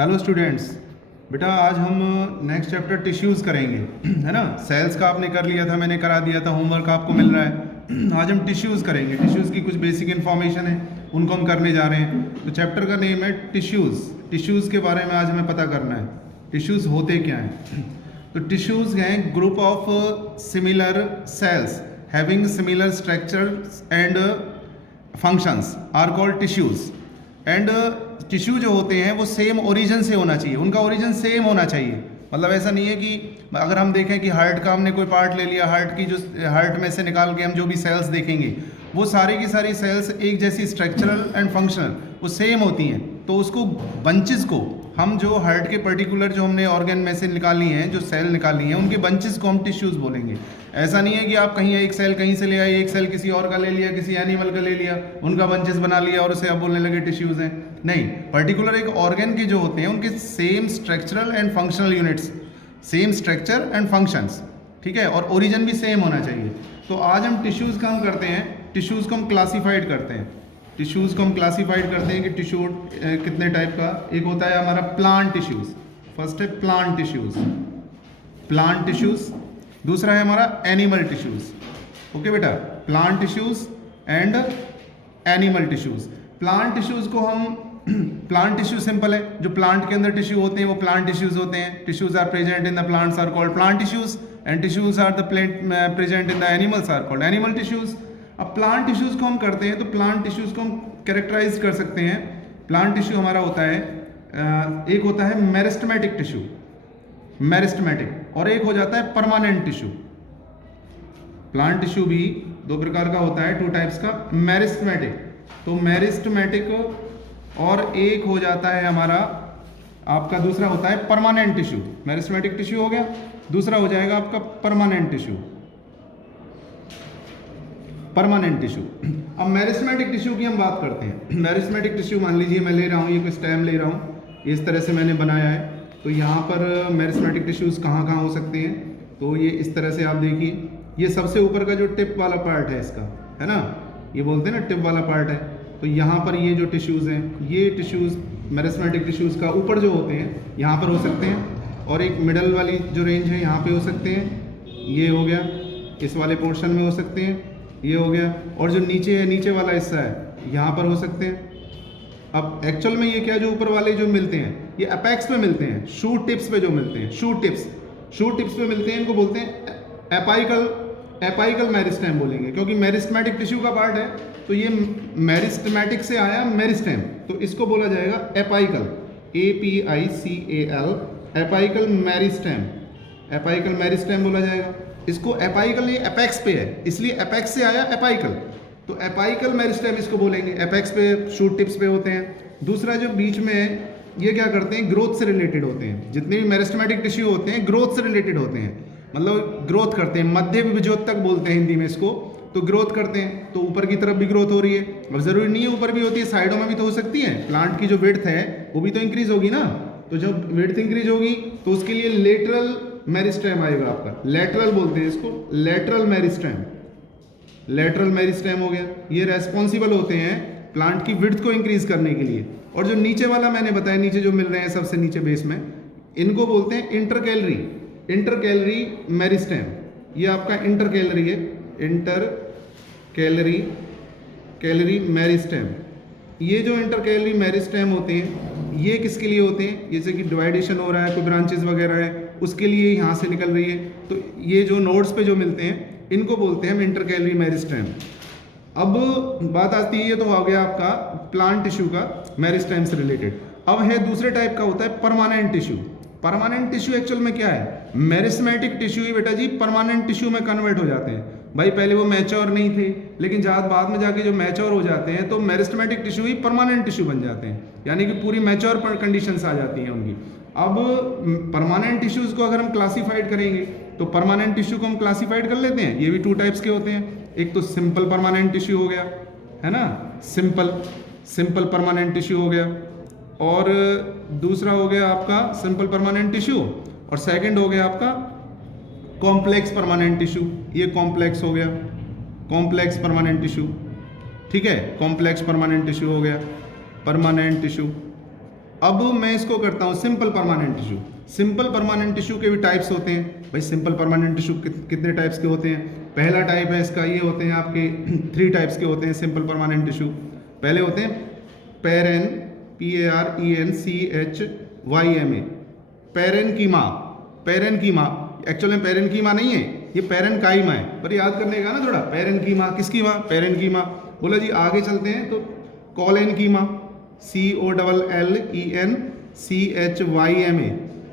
Hello students, बेटा आज हम नेक्स्ट चैप्टर टिश्यूज़ करेंगे, है ना। सेल्स का आपने कर लिया था, मैंने करा दिया था, होमवर्क आपको मिल रहा है। आज हम टिश्यूज़ करेंगे। टिश्यूज़ की कुछ बेसिक इन्फॉर्मेशन है, उनको हम करने जा रहे हैं। तो चैप्टर का नेम है टिश्यूज़। टिश्यूज़ के बारे में आज हमें पता करना है। टिश्यूज़ होते क्या हैं? तो टिश्यूज़ हैं group of similar cells having similar structures and functions are called tissues. And tissue जो होते हैं वो सेम ओरिजिन से होना चाहिए, उनका ओरिजिन सेम होना चाहिए। मतलब ऐसा नहीं है कि अगर हम देखें कि हार्ट का हमने कोई पार्ट ले लिया, हार्ट की जो हार्ट में से निकाल के हम जो भी सेल्स देखेंगे वो सारी की सारी सेल्स एक जैसी स्ट्रक्चरल एंड फंक्शनल वो सेम होती हैं। तो उसको बंचेस को हम जो हार्ट के पर्टिकुलर जो हमने ऑर्गन में से निकाली हैं, जो सेल निकाली हैं, उनके बंचेस को हम टिश्यूज़ बोलेंगे। ऐसा नहीं है कि आप कहीं एक सेल कहीं से ले आए, एक सेल किसी और का ले लिया, किसी एनिमल का ले लिया, उनका बंचेस बना लिया और उसे आप बोलने लगे टिश्यूज़ हैं। नहीं, पर्टिकुलर एक ऑर्गन के जो होते हैं उनके same structural and functional units, same structure and functions, ठीक है, और ओरिजिन भी सेम होना चाहिए। तो आज हम टिश्यूज़ का हम करते हैं, टिश्यूज़ को हम क्लासीफाइड करते हैं। टिश्यूज़ को हम क्लासीफाइड करते हैं कि टिश्यू कितने टाइप का। एक होता है हमारा प्लांट टिश्यूज़, फर्स्ट है प्लांट टिश्यूज़, प्लांट टिश्यूज़। दूसरा है हमारा एनिमल टिश्यूज़। ओके बेटा, plant tissues and animal tissues. Plant tissues को हम प्लांट टिश्यू सिंपल है, जो प्लांट के अंदर टिश्यू होते हैं वो प्लांट टिश्यूज़ होते हैं। Tissues are present in the plants are called plant tissues and tissues are the present in the animals are called animal tissues. अब प्लांट टिश्यूज़ को हम करते हैं तो प्लांट टिश्यूज़ को हम कैरेक्टराइज कर सकते हैं। प्लांट टिश्यू हमारा होता है, एक होता है मेरिस्टेमेटिक टिश्यू, मेरिस्टेमेटिक, और एक हो जाता है परमानेंट टिश्यू। प्लांट टिश्यू भी दो प्रकार का होता है, टू टाइप्स का, मेरिस्टेमेटिक, तो मेरिस्टेमेटिक, और एक हो जाता है हमारा आपका दूसरा होता है परमानेंट टिश्यू। मेरिस्टेमेटिक टिश्यू हो गया, दूसरा हो जाएगा आपका परमानेंट टिश्यू, परमानेंट टिश्यू। अब मेरिस्टेमेटिक टिश्यू की हम बात करते हैं। मेरिस्टेमेटिक टिश्यू मान लीजिए मैं ले रहा हूँ, ये कोई स्टेम ले रहा हूँ, इस तरह से मैंने बनाया है। तो यहाँ पर मेरिस्टेमेटिक टिश्यूज़ कहाँ कहाँ हो सकते हैं? तो ये इस तरह से आप देखिए, ये सबसे ऊपर का जो टिप वाला पार्ट है इसका, है ना, ये बोलते हैं ना टिप वाला पार्ट है। तो यहाँ पर ये जो टिश्यूज़ हैं, ये टिश्यूज़ मेरिस्टेमेटिक टिश्यूज़ का ऊपर जो होते हैं यहाँ पर हो सकते हैं, और एक मिडल वाली जो रेंज है यहाँ पे हो सकते हैं, ये हो गया, इस वाले पोर्शन में हो सकते हैं, ये हो गया, और जो नीचे है, नीचे वाला हिस्सा है, यहाँ पर हो सकते हैं। अब एक्चुअल में ये क्या, जो ऊपर वाले जो मिलते हैं ये अपेक्स पे मिलते हैं, शूट टिप्स पे जो मिलते हैं, शूट टिप्स पे मिलते हैं, इनको बोलते हैं एपाइकल मेरिस्टेम बोलेंगे, क्योंकि मेरिस्टेमेटिक टिश्यू का पार्ट है। तो ये मेरिस्टेमेटिक से आया मेरिस्टेम, तो इसको बोला जाएगा apical, APICAL, apical meristem, apical meristem बोला जाएगा इसको। एपाइकल ये एपेक्स पे है, इसलिए एपेक्स से आया एपाइकल, तो एपाइकल मेरिस्टेम इसको बोलेंगे। एपेक्स पे शूट टिप्स पे होते हैं। दूसरा जो बीच में ये क्या करते हैं, ग्रोथ से रिलेटेड होते हैं। जितने भी मेरिस्टेमेटिक टिश्यू होते हैं ग्रोथ से रिलेटेड होते हैं, मतलब ग्रोथ करते हैं, मध्य विभजोत तक बोलते हैं हिंदी में इसको। तो ग्रोथ करते हैं, तो ऊपर की तरफ भी ग्रोथ हो रही है। अब ज़रूरी नहीं है ऊपर भी होती है, साइडों में भी तो हो सकती है। प्लांट की जो विड्थ है वो भी तो इंक्रीज होगी ना, तो जब विड्थ इंक्रीज होगी तो उसके लिए लेटरल मेरिस्टेम आएगा आपका, लेटरल बोलते हैं इसको, लेटरल मेरिस्टेम, लेटरल मेरिस्टेम हो गया। ये रेस्पॉन्सिबल होते हैं प्लांट की विड्थ को इंक्रीज करने के लिए। और जो नीचे वाला मैंने बताया, नीचे जो मिल रहे हैं सबसे नीचे बेस में, इनको बोलते हैं इंटरकैलरी, इंटरकैलरी मेरिस्टेम। ये आपका इंटरकैलरी है, कैलरी मेरिस्टेम। ये जो इंटरकैलरी मेरिस्टेम होते हैं ये किसके लिए होते हैं? जैसे कि डिवाइडेशन हो रहा है, कोई ब्रांचेस वगैरह है, उसके लिए यहाँ से निकल रही है, तो ये जो नोड्स पे जो मिलते हैं इनको बोलते हैं हम इंटरकैलरी मेरिस्टेम। अब बात आती है, ये तो हो गया आपका प्लांट टिश्यू का मेरिस्टेम से रिलेटेड। अब है दूसरे टाइप का होता है permanent tissue. Permanent tissue actual में क्या है? मेरिस्टेमेटिक टिश्यू ही बेटा जी परमानेंट टिश्यू में कन्वर्ट हो जाते हैं। भाई पहले वो मैच्योर नहीं थे, लेकिन बाद में जाके जो मैच्योर हो जाते हैं तो मेरिस्टेमेटिक टिश्यू ही परमानेंट टिश्यू बन जाते हैं, यानी कि पूरी मैच्योर कंडीशंस आ जाती हैं उनकी। अब परमानेंट टिश्यूज़ को अगर हम क्लासीफाइड करेंगे तो परमानेंट टिश्यू को हम क्लासीफाइड कर लेते हैं। ये भी टू टाइप्स के होते हैं, एक तो सिंपल परमानेंट टिश्यू हो गया, है ना, सिंपल परमानेंट टिश्यू हो गया, और दूसरा हो गया आपका सिंपल परमानेंट टिश्यू, और सेकंड हो गया आपका कॉम्प्लेक्स परमानेंट टिश्यू। ये कॉम्प्लेक्स हो गया, कॉम्प्लेक्स परमानेंट टिश्यू, ठीक है, कॉम्प्लेक्स परमानेंट टिश्यू हो गया, परमानेंट टिश्यू, अब मैं इसको करता हूँ simple permanent tissue. Simple permanent tissue के भी टाइप्स होते हैं भाई। सिंपल परमानेंट टिश्यू कितने टाइप्स के होते हैं? पहला टाइप है इसका, ये होते हैं आपके 3 टाइप्स के होते हैं सिंपल परमानेंट टिश्यू। पहले होते हैं पेरेन, PARENCHYMA, पेरेनकीमा। पेरेनकीमा एक्चुअल में पेरेनकीमा नहीं है, ये पेरेनकाइमा है, पर याद करने का ना थोड़ा। पेरेनकीमा किसकी माँ? पेरेनकीमा। बोला जी आगे चलते हैं तो कॉलेनकीमा, COLLENCHYMA,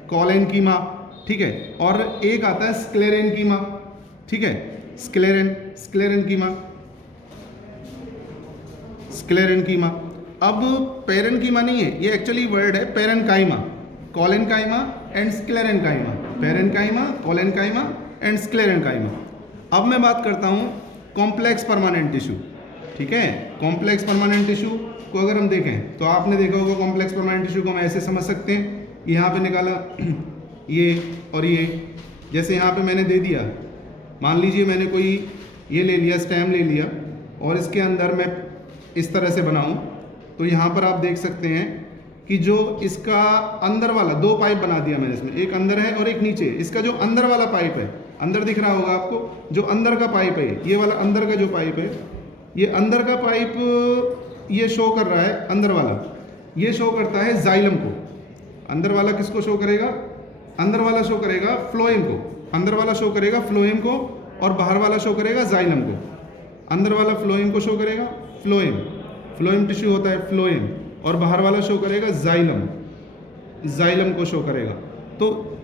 कॉलेनकीमा, ठीक है। और एक आता है स्क्लेरेनकीमा, ठीक है, स्क्लेरेनकीमा। स्क्लेरेनकीमा। अब पेरेनकीमा नहीं है, ये एक्चुअली वर्ड है parenchyma, collenchyma and sclerenchyma. Parenchyma, collenchyma and sclerenchyma. अब मैं बात करता हूँ कॉम्प्लेक्स परमानेंट टिश्यू, ठीक है। कॉम्प्लेक्स परमानेंट टिश्यू को अगर हम देखें तो आपने देखा होगा कॉम्प्लेक्स परमानेंट टिश्यू को हम ऐसे समझ सकते हैं, यहाँ पे निकाला ये और ये, जैसे यहाँ पे मैंने दे दिया, मान लीजिए मैंने कोई ये ले लिया, स्टेम ले लिया, और इसके अंदर मैं इस तरह से बनाऊँ तो यहाँ पर आप देख सकते हैं कि जो इसका अंदर वाला 2 पाइप बना दिया मैंने इसमें, एक अंदर है और एक नीचे। इसका जो अंदर वाला पाइप है, अंदर दिख रहा होगा आपको, जो अंदर का पाइप है, ये वाला अंदर का जो पाइप है, ये अंदर का पाइप ये शो कर रहा है, अंदर वाला ये शो करता है जाइलम को। अंदर वाला किसको शो करेगा? अंदर वाला शो करेगा फ्लोएम को। अंदर वाला शो करेगा फ्लोएम को और बाहर वाला शो करेगा जाइलम को। अंदर वाला फ्लोएम को शो करेगा, फ्लोएम टिश्यू होता है फ्लोएम, और बाहर वाला शो करेगा जाइलम को शो करेगा। तो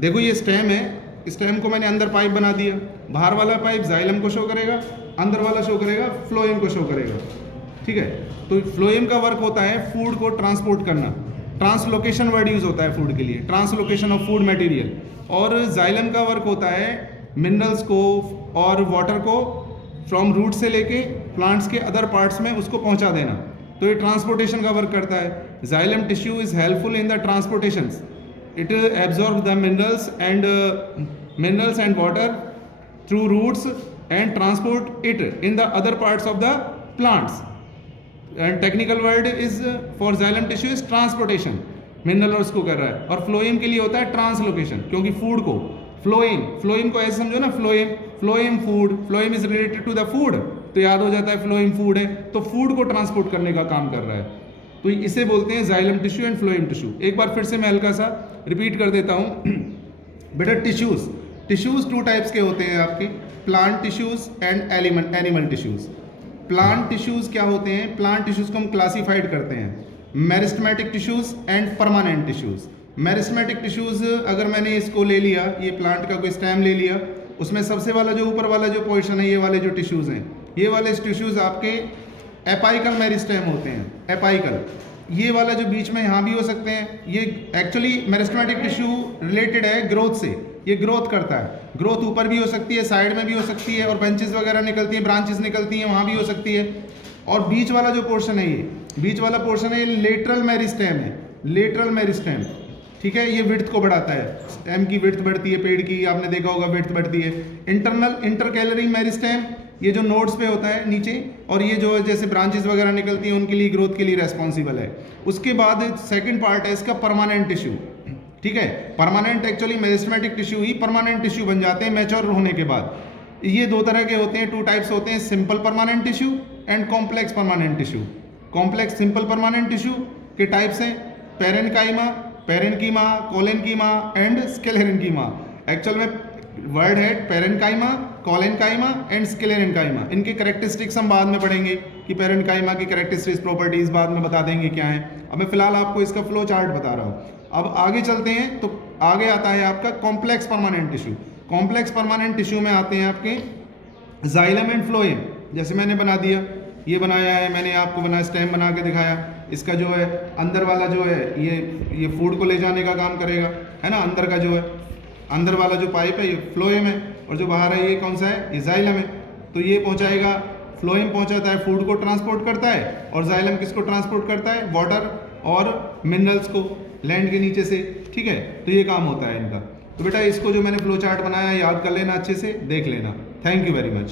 देखो ये स्टेम है, स्टेम को मैंने अंदर पाइप बना दिया, बाहर वाला पाइप जाइलम को शो करेगा, अंदर वाला शो करेगा फ्लोएम को शो करेगा, ठीक है। तो फ्लोएम का वर्क होता है फूड को ट्रांसपोर्ट करना, ट्रांसलोकेशन वर्ड यूज होता है फूड के लिए, ट्रांसलोकेशन ऑफ फूड मटेरियल। और जाइलम का वर्क होता है मिनरल्स को और वाटर को फ्रॉम रूट से लेके प्लांट्स के अदर पार्ट्स में उसको पहुंचा देना, तो ये ट्रांसपोर्टेशन का वर्क करता है। Xylem tissue is helpful in the transportation, it absorb the minerals and water through roots and transport it in the other parts of the plants, and technical word is for xylem tissue is transportation, minerals को कर रहा है। और phloem के लिए होता है translocation, क्योंकि फूड को फ्लोएम को ऐसे समझो ना, phloem food, phloem is related to the food, तो याद हो जाता है फ्लोएम फूड है, तो फूड को ट्रांसपोर्ट करने का काम कर रहा है। तो इसे बोलते हैं xylem tissue and phloem tissue. एक बार फिर से मैं हल्का सा रिपीट कर देता हूँ बेटा। टिश्यूज 2 टाइप्स के होते हैं आपके, plant tissues and animal tissues. Plant tissues क्या होते हैं? प्लांट टिश्यूज को हम क्लासीफाइड करते हैं meristematic tissues and permanent tissues. Meristematic tissues अगर मैंने इसको ले लिया, ये प्लांट का कोई स्टेम ले लिया, उसमें सबसे वाला जो ऊपर वाला जो पोर्शन है, ये वाले जो टिश्यूज हैं, ये वाले टिश्यूज आपके एपाइकल मेरिस्टेम होते हैं, एपाइकल। ये वाला जो बीच में यहाँ भी हो सकते हैं, ये एक्चुअली मेरिस्टेमेटिक टिश्यू रिलेटेड है ग्रोथ से, ये ग्रोथ करता है। ग्रोथ ऊपर भी हो सकती है, साइड में भी हो सकती है, और बेंचेस वगैरह निकलती हैं, ब्रांचेस निकलती हैं, वहाँ भी हो सकती है। और बीच वाला जो पोर्शन है, ये बीच वाला पोर्शन है, ये लेटरल मेरिस्टेम है, लेटरल मेरिस्टेम, ठीक है। ये विड्थ को बढ़ाता है, स्टेम की विड्थ बढ़ती है, पेड़ की आपने देखा होगा विड्थ बढ़ती है। इंटरकैलरी मेरिस्टेम, ये जो नोड्स पे होता है नीचे, और ये जो जैसे ब्रांचेस वगैरह निकलती हैं उनके लिए ग्रोथ के लिए रेस्पॉन्सिबल है। उसके बाद सेकंड पार्ट है इसका परमानेंट टिश्यू, ठीक है। परमानेंट एक्चुअली मेरिस्टेमेटिक टिश्यू ही परमानेंट टिश्यू बन जाते हैं मैच्योर होने के बाद। ये 2 तरह के होते हैं, 2 टाइप्स होते हैं, simple permanent tissue and complex permanent tissue. Complex simple permanent tissue के टाइप्स हैं पेरेनकाइमा, कॉलेनकीमा एंड स्क्लेरेनकीमा। एक्चुअल में वर्ड है पेरेनकाइमा, कॉलेनकाइमा एंड स्क्लेरेनकाइमा। इनके कैरेक्टरिस्टिक्स हम बाद में पढ़ेंगे कि पेरेनकाइमा की कैरेक्टरिस्टिक्स प्रॉपर्टीज बाद में बता देंगे क्या है। अब मैं फिलहाल आपको इसका फ्लो चार्ट बता रहा हूँ। अब आगे चलते हैं तो आगे आता है आपका complex permanent tissue. Complex permanent tissue में आते हैं आपके जाइलम एंड फ्लोएम। जैसे मैंने बना दिया, ये बनाया है मैंने, आपको बनाया स्टेम बना के दिखाया। इसका जो है अंदर वाला जो है ये फूड को ले जाने का काम करेगा, है ना। अंदर का जो है अंदर वाला जो पाइप है ये फ्लोएम है, और जो बाहर है ये कौन सा है? ये जाइलम है। तो ये पहुंचाएगा, फ्लोएम पहुंचाता है, फूड को ट्रांसपोर्ट करता है, और जाइलम किसको ट्रांसपोर्ट करता है? वाटर और मिनरल्स को लैंड के नीचे से, ठीक है। तो ये काम होता है इनका। तो बेटा इसको जो मैंने फ्लो चार्ट बनाया याद कर लेना, अच्छे से देख लेना। Thank you very much.